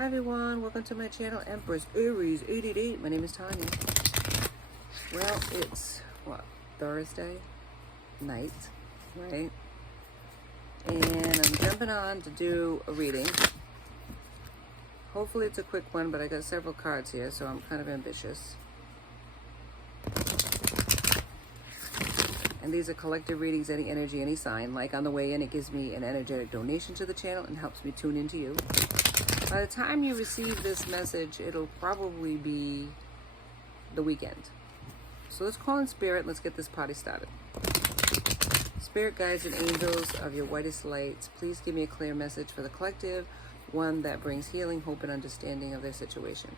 Hi everyone, welcome to my channel, Empress, Aries 888. My name is Tanya. Well, it's, Thursday night, right? And I'm jumping on to do a reading. Hopefully it's a quick one, but I got several cards here, so I'm kind of ambitious. And these are collective readings, any energy, any sign. Like on the way in, it gives me an energetic donation to the channel and helps me tune into you. By the time you receive this message, it'll probably be the weekend. So let's call in spirit. Let's get this party started. Spirit guides and angels of your whitest lights, please give me a clear message for the collective, one that brings healing, hope, and understanding of their situation.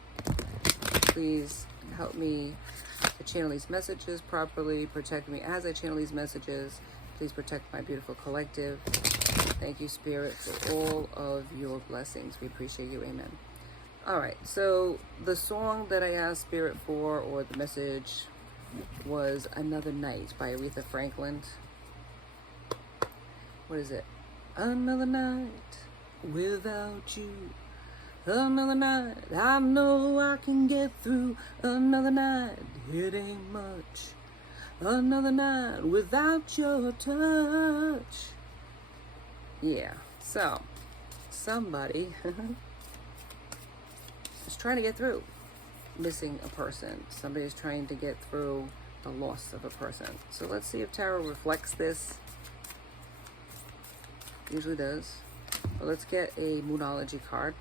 Please help me to channel these messages properly. Protect me as I channel these messages. Please protect my beautiful collective. Thank you, Spirit, for all of your blessings. We appreciate you. Amen. All right. So the song that I asked Spirit for, or the message, was Another Night by Aretha Franklin. What is it? Another night without you. Another night I know I can get through. Another night, it ain't much. Another night without your touch. Yeah, so somebody is trying to get through missing a person. Somebody is trying to get through the loss of a person. So let's see if tarot reflects this. Usually does. But let's get a Moonology card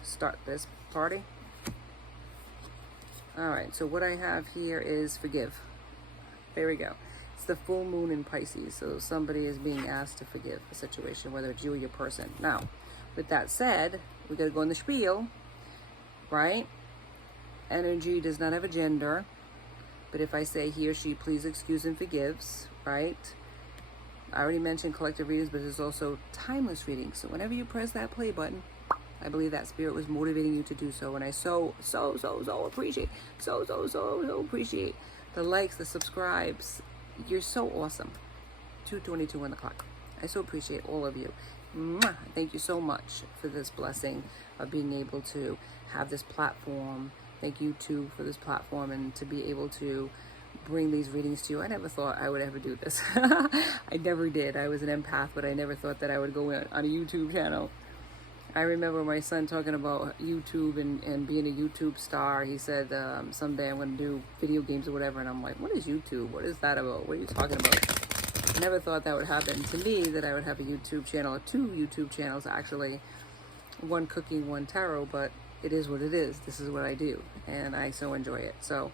to start this party. All right, so what I have here is forgive. There we go. It's the full moon in Pisces, so somebody is being asked to forgive a situation, whether it's you or your person. Now, with that said, we got to go in the spiel, right? Energy does not have a gender, but if I say he or she, please excuse and forgives, right? I already mentioned collective readings, but there's also timeless readings. So whenever you press that play button, I believe that spirit was motivating you to do so. And I so appreciate, appreciate the likes, the subscribes. You're so awesome. 2:22 on the clock. I so appreciate all of you. Mwah. Thank you so much for this blessing of being able to have this platform. Thank you too for this platform and to be able to bring these readings to you. I never thought I would ever do this. I never did. I was an empath, but I never thought that I would go on a YouTube channel. I remember my son talking about YouTube and being a YouTube star. He said, someday I'm going to do video games or whatever. And I'm like, what is YouTube? What is that about? What are you talking about? I never thought that would happen to me, that I would have a YouTube channel, or two YouTube channels actually. One cooking, one tarot, but it is what it is. This is what I do. And I so enjoy it. So,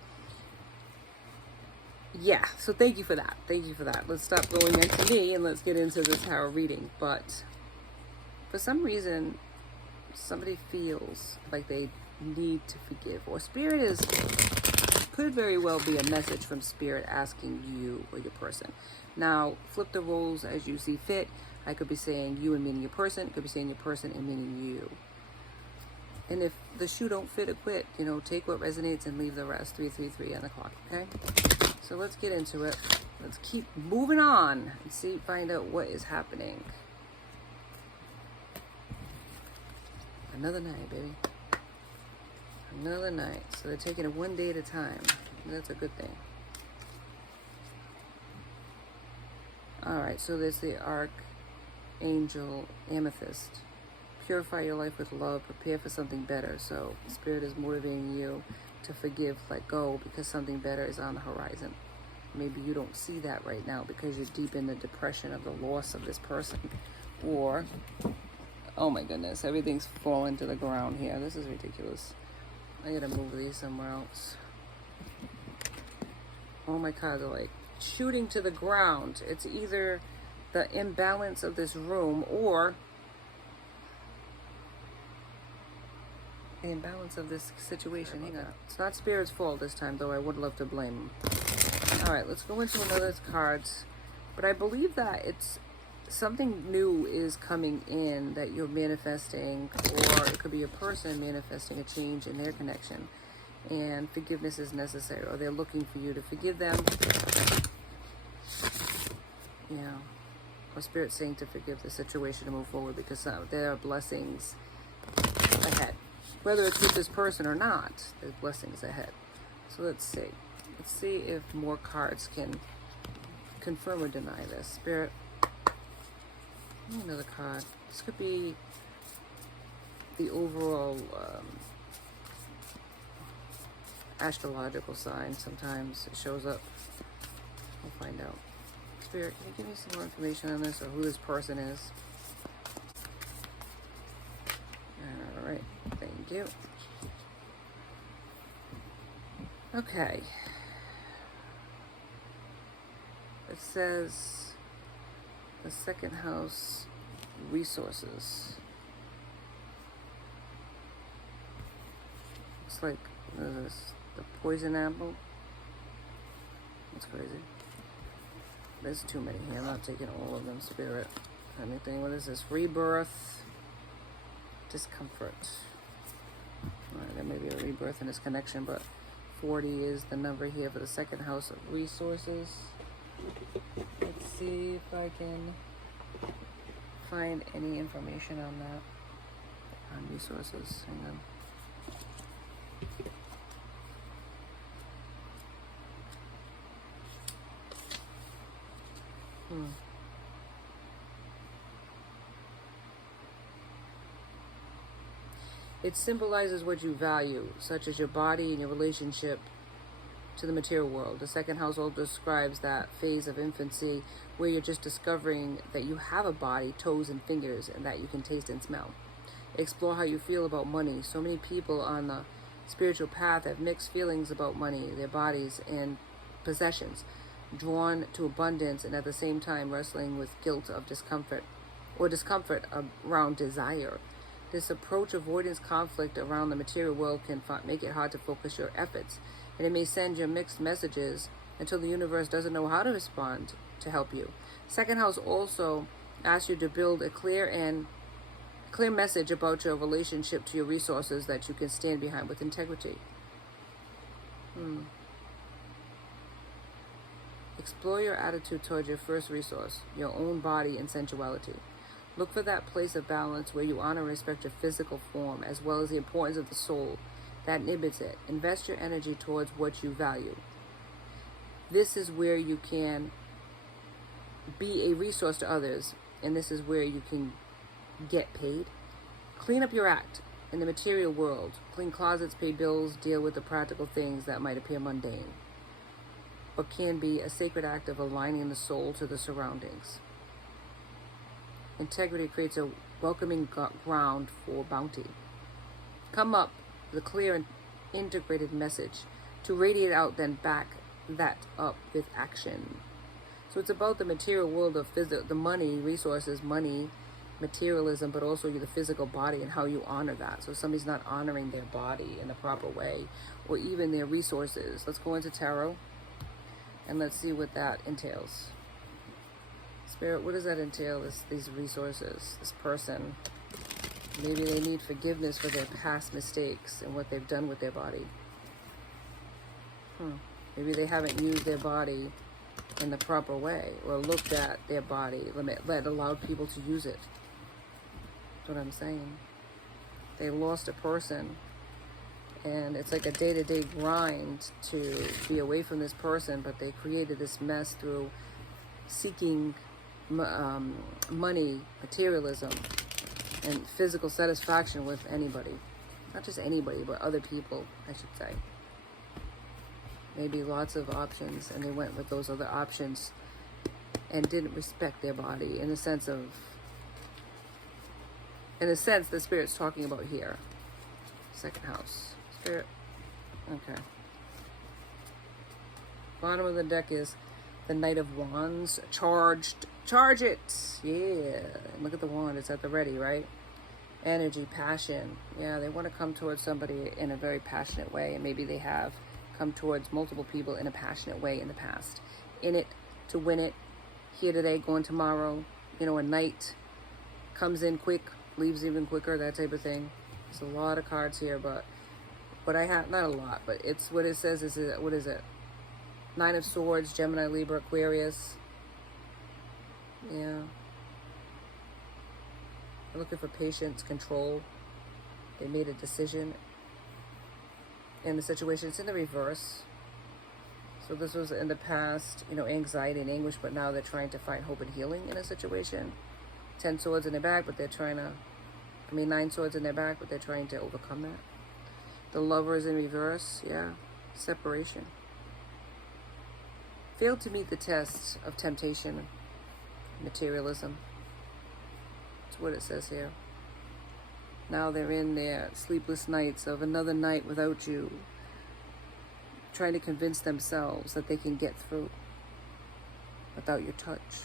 yeah. So thank you for that. Thank you for that. Let's stop going into me and let's get into the tarot reading. But for some reason, somebody feels like they need to forgive, or spirit could very well be a message from spirit asking you or your person. Now, flip the roles as you see fit. I could be saying you and meaning your person. Could be saying your person and meaning you. And if the shoe don't fit, it quit. You know, take what resonates and leave the rest. 333 on the clock. Okay. So let's get into it. Let's keep moving on and find out what is happening. Another night, baby. Another night. So they're taking it one day at a time. That's a good thing. Alright, so there's the Archangel Amethyst. Purify your life with love. Prepare for something better. So Spirit is motivating you to forgive, let go, because something better is on the horizon. Maybe you don't see that right now because you're deep in the depression of the loss of this person. Or, oh my goodness, everything's falling to the ground here. This is ridiculous. I gotta move these somewhere else. All my cards are like shooting to the ground. It's either the imbalance of this room or the imbalance of this situation. Hang on. It's not Spirit's fault this time, though I would love to blame him. Alright, let's go into another cards. But I believe that it's something new is coming in that you're manifesting, or it could be a person manifesting a change in their connection, and forgiveness is necessary, or they're looking for you to forgive them. Yeah. Or Spirit saying to forgive the situation to move forward, because there are blessings ahead. whether it's with this person or not, there's blessings ahead. So let's see. Let's see if more cards can confirm or deny this. Spirit, another card. This could be the overall astrological sign. Sometimes it shows up. We'll find out. Spirit, can you give me some more information on this, or who this person is? All right, thank you. Okay. It says the second house, resources. Looks like, what is this? The poison apple? That's crazy. There's too many here. I'm not taking all of them, Spirit. Anything. What is this? Rebirth. Discomfort. Alright, there may be a rebirth in this connection, but 40 is the number here for the second house of resources. Let's see if I can find any information on that. On resources. Hang on. It symbolizes what you value, such as your body and your relationship to the material world. The second house also describes that phase of infancy where you're just discovering that you have a body, toes and fingers, and that you can taste and smell. Explore how you feel about money. So many people on the spiritual path have mixed feelings about money, their bodies, and possessions, drawn to abundance and at the same time wrestling with guilt of discomfort or discomfort around desire. This approach avoidance conflict around the material world can make it hard to focus your efforts, and it may send you mixed messages until the universe doesn't know how to respond to help you. Second house also asks you to build a clear message about your relationship to your resources that you can stand behind with integrity. Explore your attitude towards your first resource, your own body and sensuality. Look for that place of balance where you honor and respect your physical form, as well as the importance of the soul that inhibits it. Invest your energy towards what you value. This is where you can be a resource to others, and this is where you can get paid. Clean up your act in the material world. Clean closets, pay bills, deal with the practical things that might appear mundane, but can be a sacred act of aligning the soul to the surroundings. Integrity creates a welcoming ground for bounty. Come up with a clear and integrated message to radiate out, then back that up with action. So it's about the material world of the money, resources, money, materialism, but also the physical body and how you honor that. So if somebody's not honoring their body in the proper way, or even their resources. Let's go into tarot and let's see what that entails. Spirit, what does that entail, these resources, this person? Maybe they need forgiveness for their past mistakes and what they've done with their body. Maybe they haven't used their body in the proper way, or looked at their body, allowed people to use it. That's what I'm saying. They lost a person, and it's like a day-to-day grind to be away from this person, but they created this mess through seeking money, materialism, and physical satisfaction with anybody. Not just anybody, but other people, I should say. Maybe lots of options, and they went with those other options and didn't respect their body in the sense, the Spirit's talking about here. Second house. Spirit. Okay. Bottom of the deck is the Knight of Wands. Charge it. Yeah. Look at the wand. It's at the ready, right? Energy, passion. Yeah, they want to come towards somebody in a very passionate way, and maybe they have come towards multiple people in a passionate way in the past. In it to win it. Here today, going tomorrow. A knight comes in quick, leaves even quicker, that type of thing. There's a lot of cards here, but what I have, not a lot, but it's what it says is, what is it? Nine of Swords, Gemini, Libra, Aquarius. Yeah. I'm looking for patience, control. They made a decision in the situation. It's in the reverse. So this was in the past, anxiety and anguish, but now they're trying to find hope and healing in a situation. 10 swords in their back, but they're trying to, 9 swords in their back, but they're trying to overcome that. The Lover is in reverse, yeah. Separation. Failed to meet the test of temptation, materialism. That's what it says here. Now they're in their sleepless nights of another night without you, trying to convince themselves that they can get through without your touch,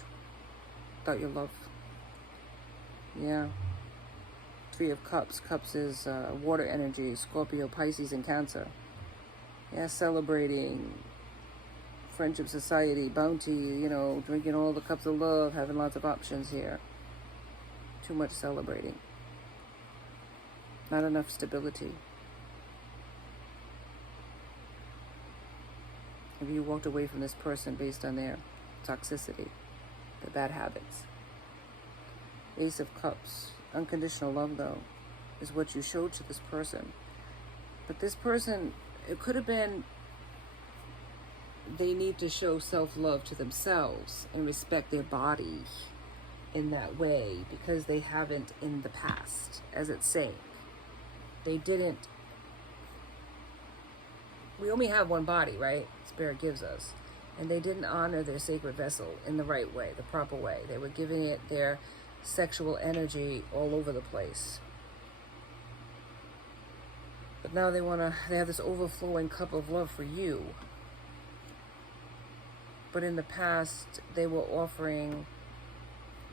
without your love. Yeah. 3 of Cups. Cups is water energy, Scorpio, Pisces, and Cancer. Yeah, celebrating friendship, society, bounty, drinking all the cups of love, having lots of options here. Too much celebrating. Not enough stability. Have you walked away from this person based on their toxicity, their bad habits? Ace of Cups. Unconditional love, though, is what you showed to this person. But this person, it could have been they need to show self-love to themselves and respect their body in that way, because they haven't in the past, as it's saying. They didn't. We only have one body, right? Spirit gives us. And they didn't honor their sacred vessel in the right way, the proper way. They were giving it their sexual energy all over the place. But now they have this overflowing cup of love for you. But in the past, they were offering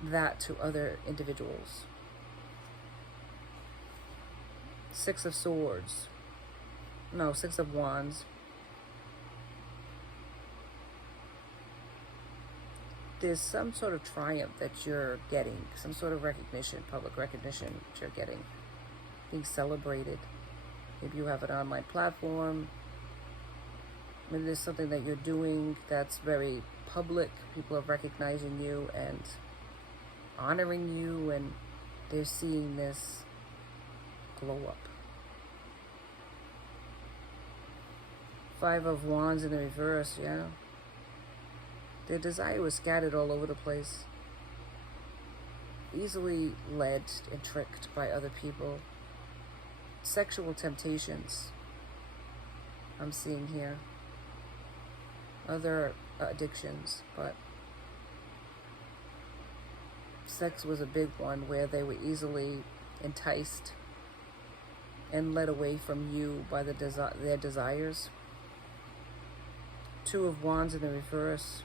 that to other individuals. 6 of Swords. No, 6 of Wands. There's some sort of triumph that you're getting, some sort of recognition, public recognition that you're getting, being celebrated. Maybe you have an online platform. Maybe there's something that you're doing that's very public. People are recognizing you and honoring you, and they're seeing this glow up. 5 of Wands in the reverse, yeah. Their desire was scattered all over the place. Easily led and tricked by other people. Sexual temptations I'm seeing here. Other addictions, but sex was a big one where they were easily enticed and led away from you by their desires. 2 of Wands in the reverse.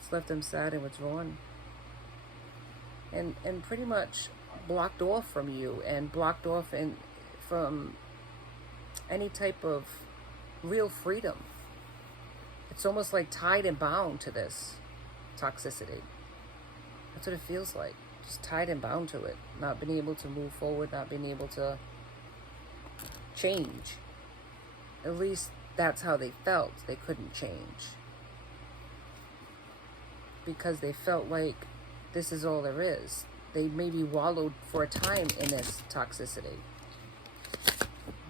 It's left them sad and withdrawn. And pretty much blocked off from you, and blocked off from any type of real freedom. It's almost like tied and bound to this toxicity. That's what it feels like. Just tied and bound to it. Not being able to move forward, not being able to change. At least that's how they felt. They couldn't change. Because they felt like this is all there is. They maybe wallowed for a time in this toxicity.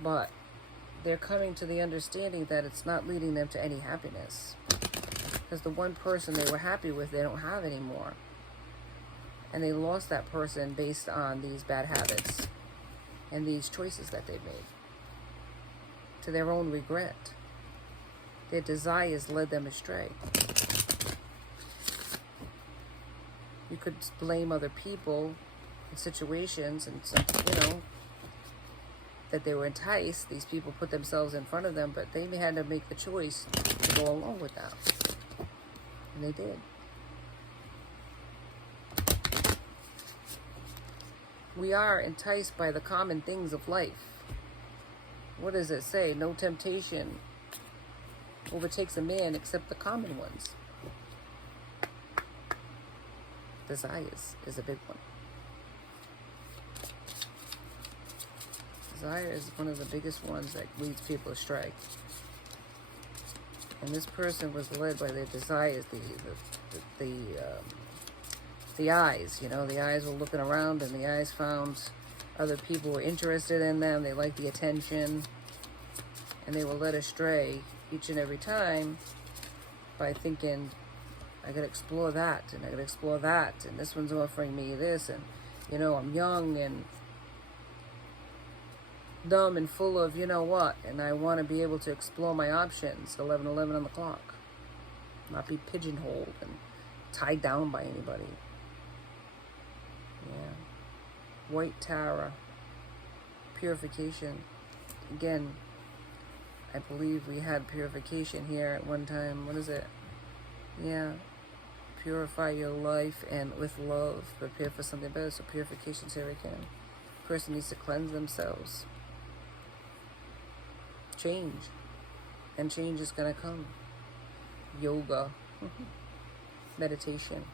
But they're coming to the understanding that it's not leading them to any happiness. Because the one person they were happy with, they don't have anymore. And they lost that person based on these bad habits and these choices that they made. To their own regret. Their desires led them astray. You could blame other people and situations and that they were enticed. These people put themselves in front of them, but they had to make the choice to go along with that. And they did. We are enticed by the common things of life. What does it say? No temptation overtakes a man except the common ones. Desires is a big one. Desire is one of the biggest ones that leads people astray. And this person was led by their desires, the eyes. The eyes were looking around, and the eyes found Other people were interested in them. They liked the attention. And they were led astray each and every time by thinking, I gotta explore that, and I gotta explore that, and this one's offering me this, and, you know, I'm young and dumb and full of you know what, and I want to be able to explore my options. 11:11 on the clock. Not be pigeonholed and tied down by anybody. Yeah. White Tara. Purification. Again, I believe we had purification here at one time. What is it? Yeah. Purify your life and with love. Prepare for something better. So purification's here again. Person needs to cleanse themselves. Change. And change is going to come. Yoga. Meditation.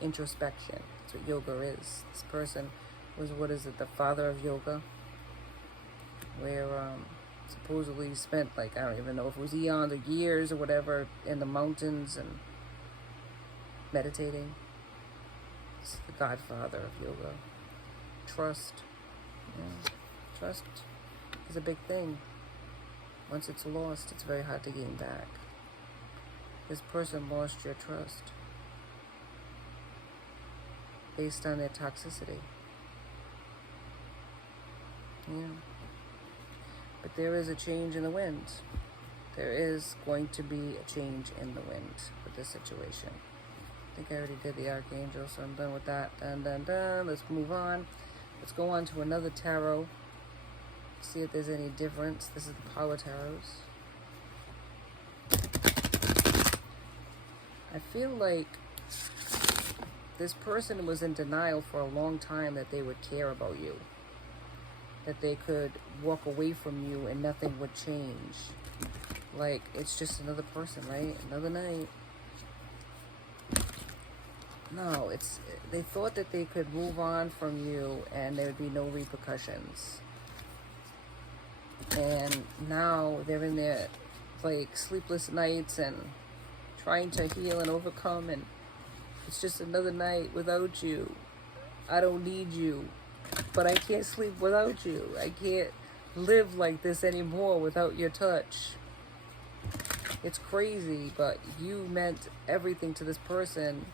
Introspection. That's what yoga is. This person was, what is it, the father of yoga? Where supposedly spent, like, I don't even know if it was eons or years or whatever, in the mountains and meditating. It's the godfather of yoga. Trust. Yeah. Trust is a big thing. Once it's lost, it's very hard to gain back. This person lost your trust based on their toxicity. Yeah. But there is a change in the wind. There is going to be a change in the wind with this situation. I think I already did the Archangel, so I'm done with that. Dun, dun, dun. Let's move on. Let's go on to another tarot. See if there's any difference. This is the Power Tarots. I feel like this person was in denial for a long time that they would care about you. That they could walk away from you and nothing would change. Like, it's just another person, right? Another night. No, they thought that they could move on from you and there would be no repercussions. And now they're in their, like, sleepless nights and trying to heal and overcome, and it's just another night without you. I don't need you, but I can't sleep without you. I can't live like this anymore without your touch. It's crazy, but you meant everything to this person,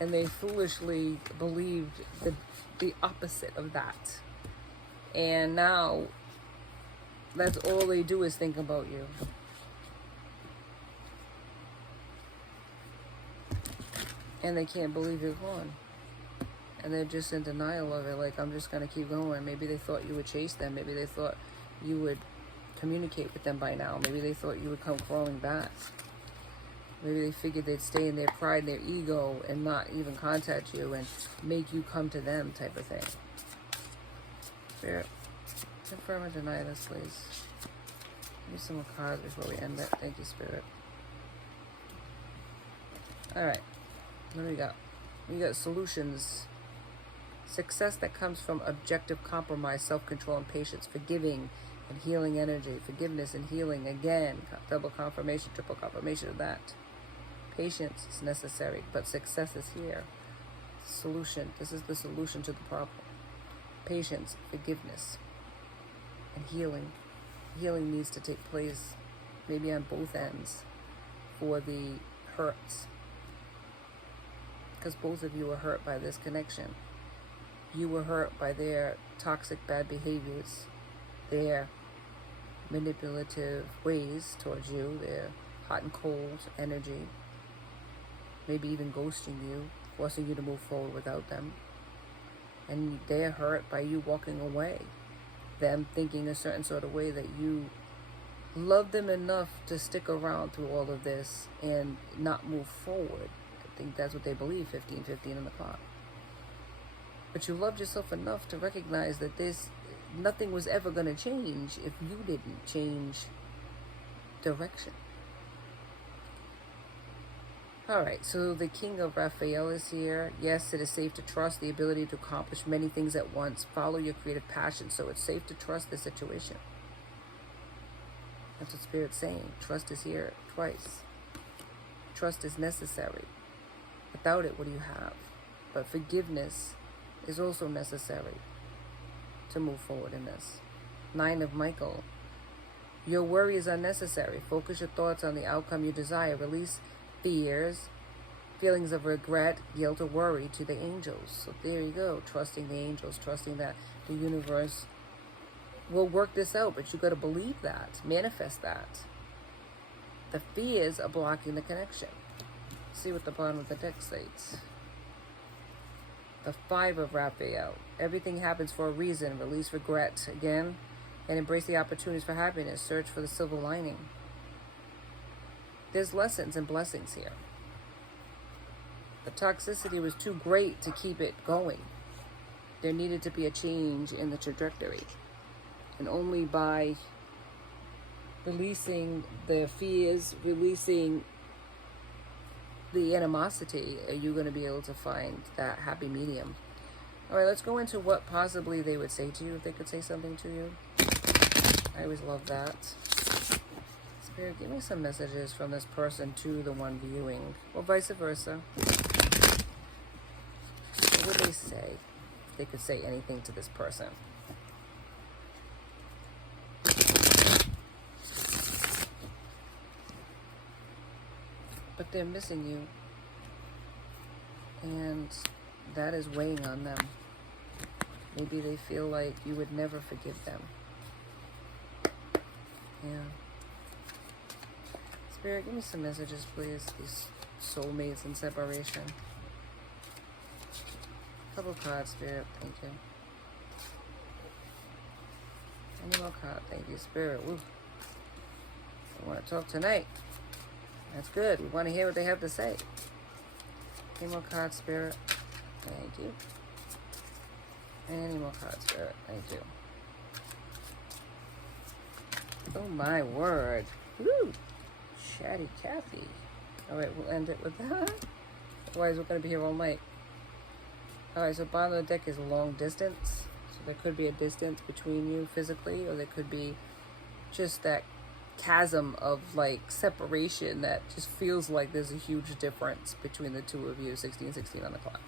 and they foolishly believed the opposite of that. And now that's all they do is think about you. And they can't believe you're gone. And they're just in denial of it. Like, I'm just going to keep going. Maybe they thought you would chase them. Maybe they thought you would communicate with them by now. Maybe they thought you would come crawling back. Maybe they figured they'd stay in their pride, their ego, and not even contact you and make you come to them, type of thing. Spirit, confirm or deny this, please. Give me some more cards before we end it. Thank you, Spirit. Alright. What do we got? We got solutions. Success that comes from objective compromise, self-control, and patience. Forgiving and healing energy. Forgiveness and healing. Again, double confirmation, triple confirmation of that. Patience is necessary, but success is here. Solution. This is the solution to the problem. Patience, forgiveness, and healing. Healing needs to take place, maybe on both ends, for the hurts. Because both of you were hurt by this connection. You were hurt by their toxic bad behaviors, their manipulative ways towards you, their hot and cold energy, maybe even ghosting you, forcing you to move forward without them. And they're hurt by you walking away, them thinking a certain sort of way that you love them enough to stick around through all of this and not move forward. I think that's what they believe, 15:15 on the clock. But you loved yourself enough to recognize that nothing was ever going to change if you didn't change direction. Alright, so the King of Raphael is here. Yes, it is safe to trust the ability to accomplish many things at once. Follow your creative passion, so it's safe to trust the situation. That's what Spirit's saying. Trust is here twice. Trust is necessary. Without it, what do you have? But forgiveness is also necessary. to move forward in this. 9 of Michael. Your worry is unnecessary. Focus your thoughts on the outcome you desire. Release fears, feelings of regret, guilt, or worry to the angels. So there you go. Trusting the angels, trusting that the universe will work this out. But you got to believe that, manifest that. The fears are blocking the connection. See what the bottom of the deck states. The 5 of Raphael. Everything happens for a reason. Release regret again and embrace the opportunities for happiness. Search for the silver lining. There's lessons and blessings here. The toxicity was too great to keep it going. There needed to be a change in the trajectory. And only by releasing the fears, releasing the animosity, are you going to be able to find that happy medium. All right, let's go into what possibly they would say to you if they could say something to you. I always love that. Spirit, give me some messages from this person to the one viewing, or vice versa. What would they say if they could say anything to this person? But they're missing you, and that is weighing on them. Maybe they feel like you would never forgive them. Yeah. Spirit, give me some messages, please. These soulmates in separation. Couple cards, Spirit. Thank you. Any more card? Thank you, Spirit. Woo. I want to talk tonight. That's good. We want to hear what they have to say. Any more cards, Spirit? Thank you. Any more cards, Spirit? Thank you. Oh my word. Woo! Chatty Cathy. Alright, we'll end it with that. Otherwise, we're going to be here all night. Alright, so bottom of the deck is long distance. So there could be a distance between you physically, or there could be just that chasm of like separation that just feels like there's a huge difference between the two of you. 16:16 on the clock.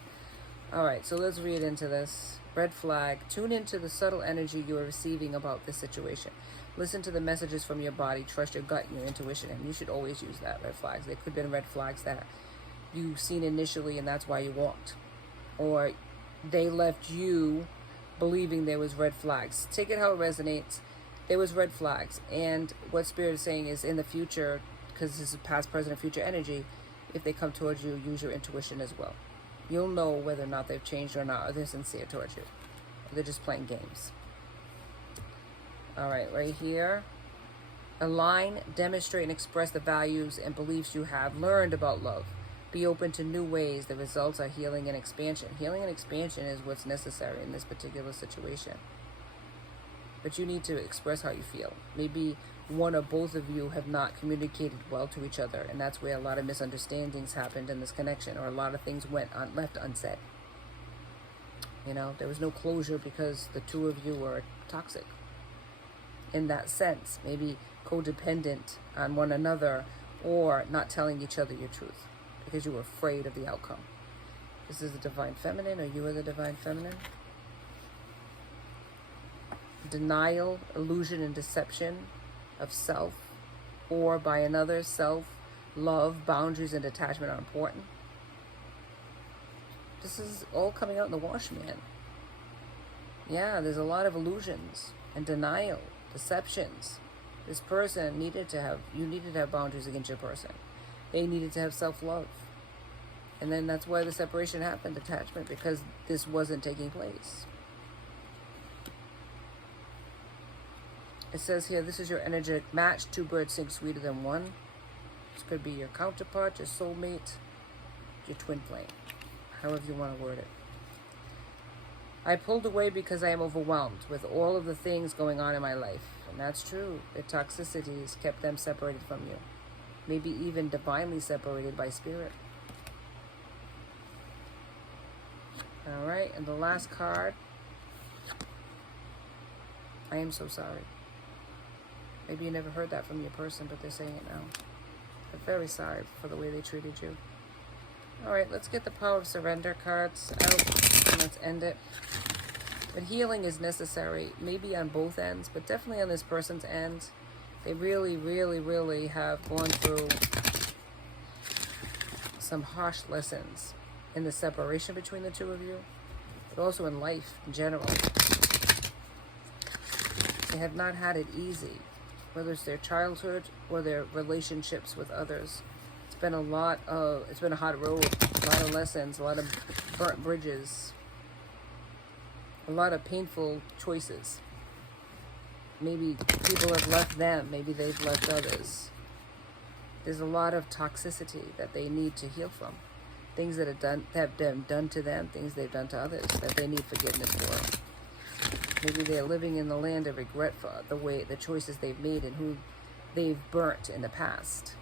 All right, so let's read into this. Red flag. Tune into the subtle energy you are receiving about this situation. Listen to the messages from your body. Trust your gut and your intuition, and you should always use that. Red flags. There could have been red flags that you've seen initially, and that's why you walked, or they left you believing there was red flags. Take it how it resonates. There was red flags, and what Spirit is saying is in the future, because this is past, present, and future energy, if they come towards you, use your intuition as well. You'll know whether or not they've changed or not, or they're sincere towards you, or they're just playing games. All right, right here. Align, demonstrate, and express the values and beliefs you have learned about love. Be open to new ways. The results are healing and expansion. Healing and expansion is what's necessary in this particular situation. But you need to express how you feel. Maybe one or both of you have not communicated well to each other, and that's where a lot of misunderstandings happened in this connection, or a lot of things went left unsaid. You know, there was no closure because the two of you were toxic. In that sense, maybe codependent on one another, or not telling each other your truth because you were afraid of the outcome. This is the Divine Feminine, or you are the Divine Feminine. Denial, illusion, and deception of self or by another. Self, love, boundaries, and detachment are important. This is all coming out in the wash, man. Yeah, there's a lot of illusions and denial, deceptions. This person needed to have boundaries against your person. They needed to have self-love. And then that's why the separation happened, attachment, because this wasn't taking place. It says here, this is your energetic match. 2 birds sing sweeter than one. This could be your counterpart, your soulmate, your twin flame, however you want to word it. I pulled away because I am overwhelmed with all of the things going on in my life. And that's true. The toxicities kept them separated from you. Maybe even divinely separated by spirit. All right, and the last card. I am so sorry. Maybe you never heard that from your person, but they're saying it now. They're very sorry for the way they treated you. All right, let's get the Power of Surrender cards out, and let's end it. But healing is necessary, maybe on both ends, but definitely on this person's end. They really, really, really have gone through some harsh lessons in the separation between the two of you, but also in life in general. They have not had it easy, whether it's their childhood or their relationships with others. It's been a hot road, a lot of lessons, a lot of burnt bridges, a lot of painful choices. Maybe people have left them, maybe they've left others. There's a lot of toxicity that they need to heal from. Things that have been done to them, things they've done to others that they need forgiveness for. Maybe they're living in the land of regret for the choices they've made and who they've burnt in the past.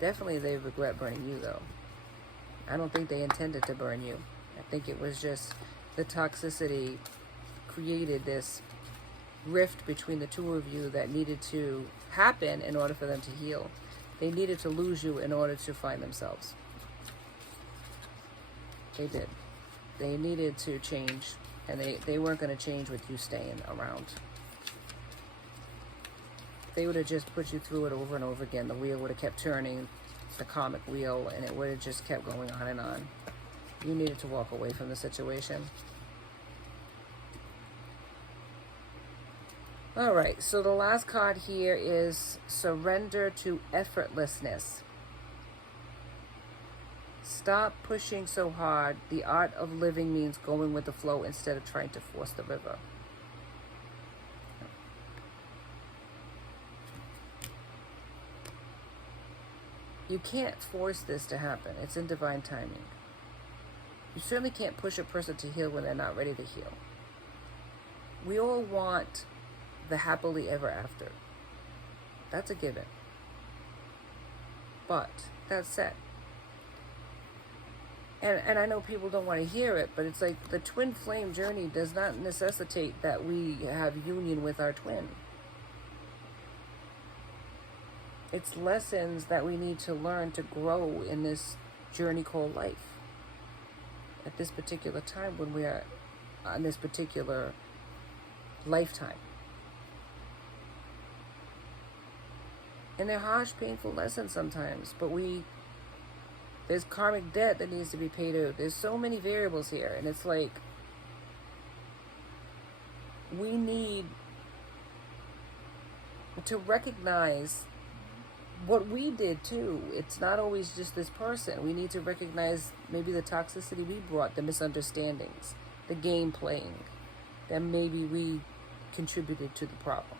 Definitely they regret burning you, though. I don't think they intended to burn you. I think it was just the toxicity created this rift between the two of you that needed to happen in order for them to heal. They needed to lose you in order to find themselves. They did. They needed to change, and they weren't going to change with you staying around. They would have just put you through it over and over again. The wheel would have kept turning, the karmic wheel, and it would have just kept going on and on. You needed to walk away from the situation. All right, so the last card here is surrender to effortlessness. Stop pushing so hard. The art of living means going with the flow instead of trying to force the river. You can't force this to happen. It's in divine timing. You certainly can't push a person to heal when they're not ready to heal. We all want the happily ever after. That's a given. But that said, and I know people don't want to hear it, but it's like the twin flame journey does not necessitate that we have union with our twin. It's lessons that we need to learn to grow in this journey called life. At this particular time when we are on this particular lifetime. And they're harsh, painful lessons sometimes, but there's karmic debt that needs to be paid out. There's so many variables here, and it's like, we need to recognize what we did too. It's not always just this person. We need to recognize maybe the toxicity we brought, the misunderstandings, the game playing, that maybe we contributed to the problem.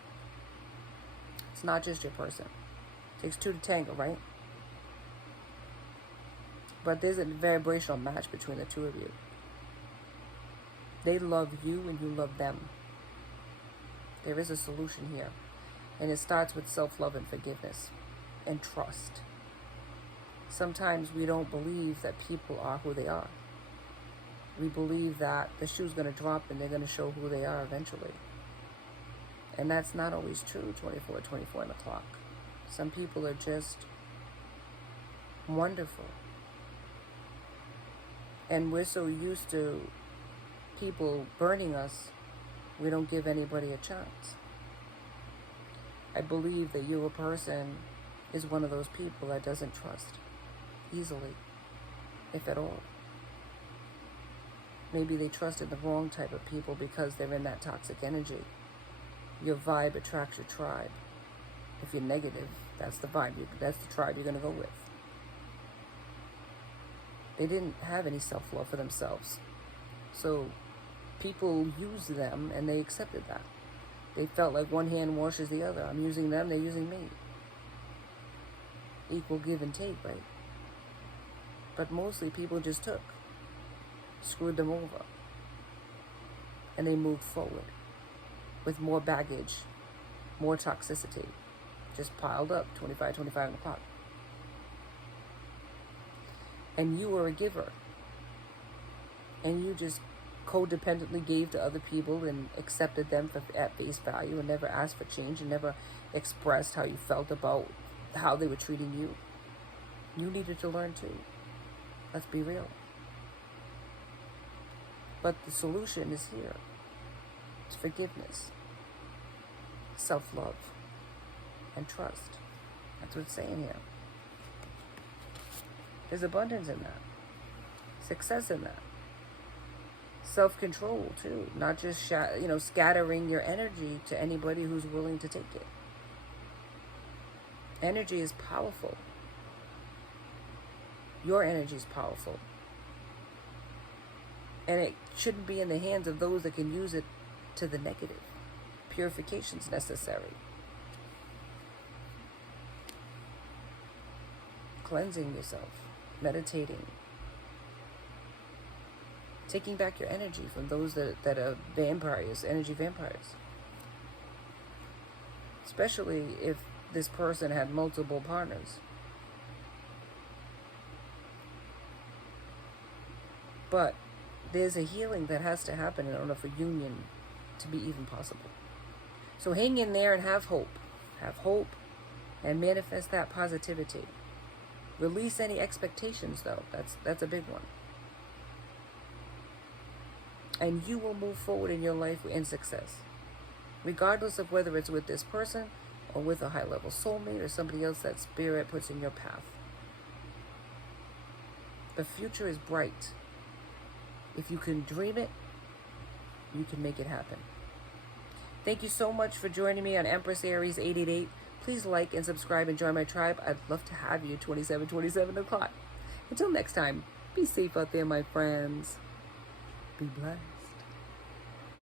It's not just your person. It takes two to tango, right? But there's a vibrational match between the two of you. They love you and you love them. There is a solution here. And it starts with self-love and forgiveness and trust. Sometimes we don't believe that people are who they are. We believe that the shoe's going to drop and they're going to show who they are eventually. And that's not always true 24 on the clock. Some people are just wonderful. And we're so used to people burning us, we don't give anybody a chance. I believe that you, a person, is one of those people that doesn't trust easily, if at all. Maybe they trusted the wrong type of people because they're in that toxic energy. Your vibe attracts your tribe. If you're negative, that's the vibe. That's the tribe you're going to go with. They didn't have any self-love for themselves. So people used them and they accepted that. They felt like one hand washes the other. I'm using them, they're using me. Equal give and take, right? But mostly people just took, screwed them over, and they moved forward with more baggage, more toxicity, just piled up, 25 on the clock. And you were a giver, and you just codependently gave to other people and accepted them at face value and never asked for change and never expressed how you felt about how they were treating you. You needed to learn too. Let's be real. But the solution is here. It's forgiveness, self-love, and trust. That's what it's saying here. There's abundance in that. Success in that. Self-control too. Not just scattering your energy to anybody who's willing to take it. Energy is powerful. Your energy is powerful. And it shouldn't be in the hands of those that can use it to the negative. Purification is necessary. Cleansing yourself. Meditating. Taking back your energy from those that are vampires, energy vampires. Especially if this person had multiple partners. But there's a healing that has to happen in order for union to be even possible. So hang in there and have hope. Have hope and manifest that positivity. Release any expectations, though. That's a big one. And you will move forward in your life in success. Regardless of whether it's with this person or with a high-level soulmate or somebody else that spirit puts in your path. The future is bright. If you can dream it, you can make it happen. Thank you so much for joining me on Empress Aries 888. Please like and subscribe and join my tribe. I'd love to have you 27 o'clock. Until next time, be safe out there, my friends. Be blessed.